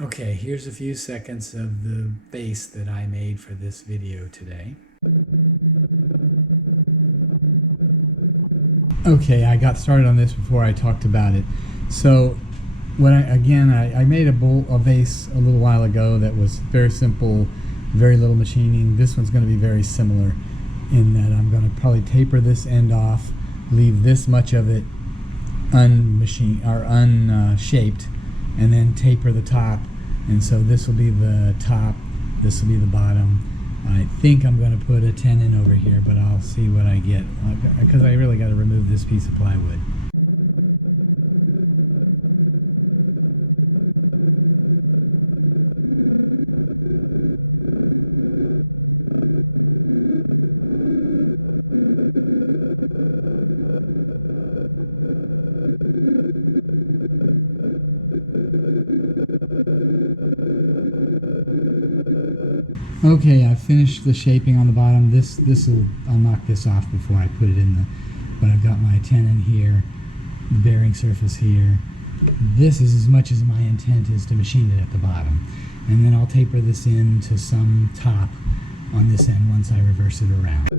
Okay, here's a few seconds of the vase that I made for this video today. Okay, I got started on this before I talked about it. So, I made a vase a little while ago that was very simple, very little machining. This one's going to be very similar in that I'm going to probably taper this end off, leave this much of it unshaped, and then taper the top. And so this will be the top, this will be the bottom. I think I'm going to put a tenon over here, but I'll see what I get because I really got to remove this piece of plywood. Okay, I've finished the shaping on the bottom. I'll knock this off before I put it in but I've got my tenon here, the bearing surface here. This is as much as my intent is to machine it at the bottom. And then I'll taper this in to some top on this end once I reverse it around.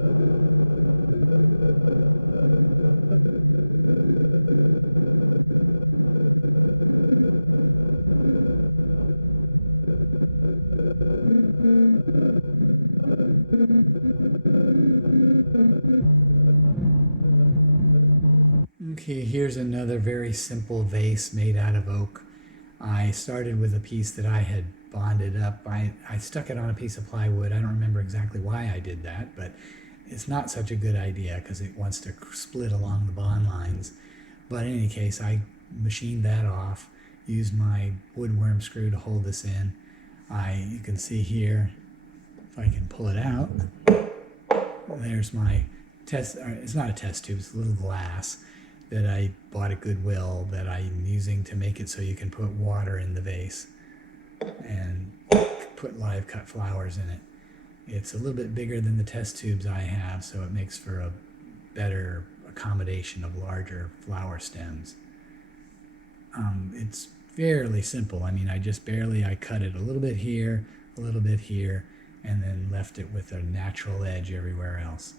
Okay, here's another very simple vase made out of oak. I started with a piece that I had bonded up. I stuck it on a piece of plywood. I don't remember exactly why I did that, but it's not such a good idea because it wants to split along the bond lines. But in any case, I machined that off, used my woodworm screw to hold this in. You can see here, if I can pull it out, there's my test, it's not a test tube, it's a little glass that I bought at Goodwill that I'm using to make it so you can put water in the vase and put live cut flowers in it. It's a little bit bigger than the test tubes I have, so it makes for a better accommodation of larger flower stems. It's fairly simple. I mean, I cut it a little bit here, and then left it with a natural edge everywhere else.